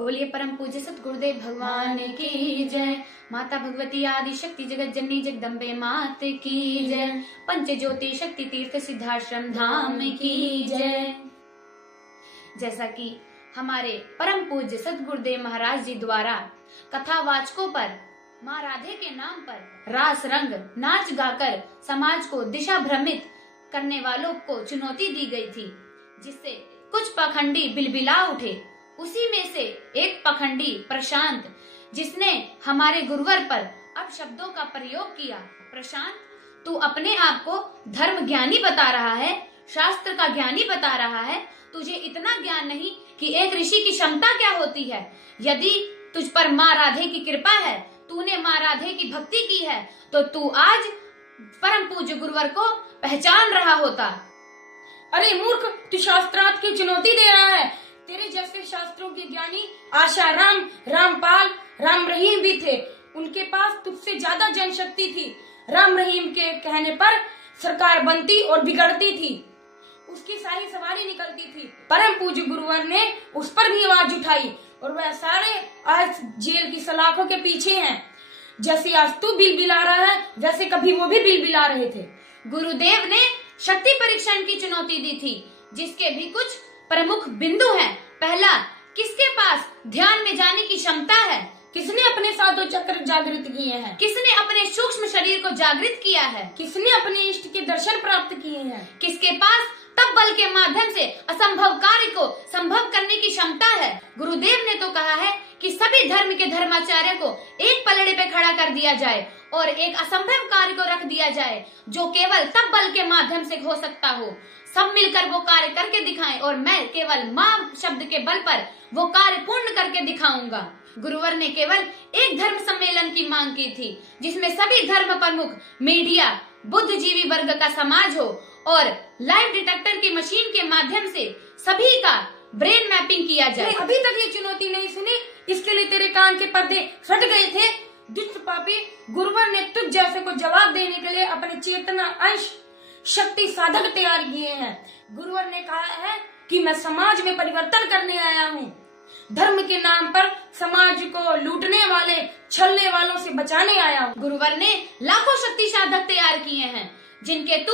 बोलिए परम पूज्य सत गुरुदेव भगवान की जय। माता भगवती आदि शक्ति जगत जननी जगदम्बे मात की जय। पंच ज्योति शक्ति तीर्थ सिद्धाश्रम धाम की जय। जैसा कि हमारे परम पूज्य सत गुरुदेव महाराज जी द्वारा कथावाचकों पर माँ राधे के नाम पर रास रंग नाच गाकर समाज को दिशा भ्रमित करने वालों को चुनौती दी गई थी, जिससे कुछ पाखंडी बिलबिला उठे। उसी में से एक पाखंडी प्रशांत, जिसने हमारे गुरुवर पर अपशब्दों का प्रयोग किया। प्रशांत, तू अपने आप को धर्म ज्ञानी बता रहा है, शास्त्र का ज्ञानी बता रहा है। तुझे इतना ज्ञान नहीं कि एक ऋषि की क्षमता क्या होती है। यदि तुझ पर माँ राधे की कृपा है, तूने माँ राधे की भक्ति की है, तो तू आज परम पूज्य गुरुवर को पहचान रहा होता। अरे मूर्ख, तू शास्त्रार्थ की चुनौती दे रहा है। तेरे जैसे शास्त्रों के ज्ञानी आशाराम, रामपाल, राम रहीम भी थे। उनके पास तुझसे ज्यादा जनशक्ति थी। राम रहीम के कहने पर सरकार बनती और बिगड़ती थी, उसकी शाही सवारी निकलती थी। परम पूज्य गुरुवर ने उस पर भी आवाज उठाई और वह सारे आज जेल की सलाखों के पीछे हैं। जैसे आज तू बिलबिला रहा है, वैसे कभी वो भी बिलबिला रहे थे। गुरुदेव ने शक्ति परीक्षण की चुनौती दी थी, जिसके भी कुछ प्रमुख बिंदु हैं। पहला, किसके पास ध्यान में जाने की क्षमता है? किसने अपने सातों चक्र जागृत किए हैं? किसने अपने सूक्ष्म शरीर को जागृत किया है? किसने अपने इष्ट के दर्शन प्राप्त किए हैं? किसके पास तप बल के माध्यम से असंभव कार्य को संभव करने की क्षमता है? गुरुदेव ने तो कहा है कि सभी धर्म के धर्माचार्य को एक पलड़े पे खड़ा कर दिया जाए और एक असंभव कार्य को रख दिया जाए, जो केवल तप बल के माध्यम से हो सकता हो। सब मिलकर वो कार्य करके दिखाएं और मैं केवल माँ शब्द के बल पर वो कार्य पूर्ण करके दिखाऊंगा। गुरुवर ने केवल एक धर्म सम्मेलन की मांग की थी, जिसमें सभी धर्म प्रमुख, मीडिया, बुद्धिजीवी वर्ग का समाज हो और लाइव डिटेक्टर की मशीन के माध्यम से सभी का ब्रेन मैपिंग किया जाए। अभी तक ये चुनौती नहीं सुनी, इसके लिए तेरे कान के पर्दे फट गए थे। दुष्ट पापी, गुरुवर ने तुझ जैसे को जवाब देने के लिए अपने चेतना अंश शक्ति साधक तैयार किए हैं। गुरुवर ने कहा है कि मैं समाज में परिवर्तन करने आया हूँ। धर्म के नाम पर समाज को लूटने वाले, छलने वालों से बचाने आया हूँ। गुरुवर ने लाखों शक्ति साधक तैयार किए हैं, जिनके तू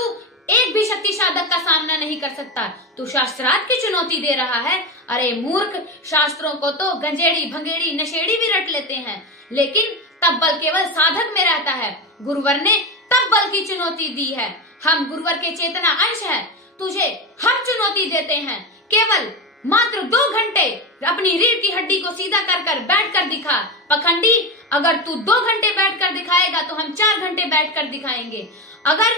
एक भी शक्ति साधक का सामना नहीं कर सकता। तू शास्त्रार्थ की चुनौती दे रहा है। अरे मूर्ख, शास्त्रों को तो गंजेड़ी, भंगेड़ी, नशेड़ी भी रट लेते हैं, लेकिन तप बल केवल साधक में रहता है। गुरुवर ने तप बल की चुनौती दी है। हम गुरुवर के चेतना अंश हैं। तुझे हम चुनौती देते हैं, केवल मात्र 2 घंटे अपनी रीढ़ की हड्डी को सीधा कर बैठ कर दिखा। पखंडी, अगर तू 2 घंटे बैठ कर दिखाएगा तो हम 4 घंटे बैठ कर दिखाएंगे। अगर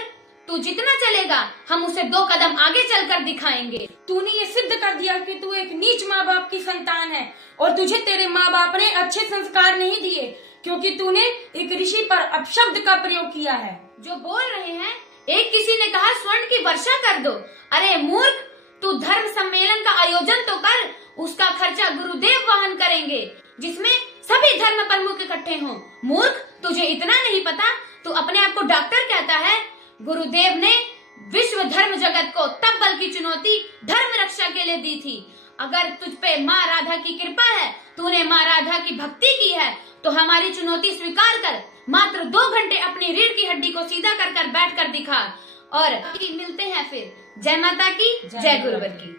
तू जितना चलेगा, हम उसे 2 कदम आगे चलकर दिखाएंगे। तूने ये सिद्ध कर दिया कि तू एक नीच माँ बाप की संतान है और तुझे तेरे माँ बाप ने अच्छे संस्कार नहीं दिए, क्योंकि तूने एक ऋषि पर अपशब्द का प्रयोग किया है। जो बोल रहे हैं, एक किसी ने कहा स्वर्ण की वर्षा कर दो। अरे मूर्ख, तू धर्म सम्मेलन का आयोजन तो कर, उसका खर्चा गुरुदेव वहन करेंगे, जिसमें सभी धर्म प्रमुख इकट्ठे हों। मूर्ख, तुझे इतना नहीं पता, तू अपने आप को डॉक्टर कहता है। गुरुदेव ने विश्व धर्म जगत को तप बल की चुनौती धर्म रक्षा के लिए दी थी। अगर तुझ पे माँ राधा की कृपा है, तूने माँ राधा की भक्ति की है, तो हमारी चुनौती स्वीकार कर। मात्र 2 घंटे अपनी रीढ़ की हड्डी को सीधा कर बैठ कर दिखा और मिलते हैं फिर। जय माता की, जय गुरुवर की।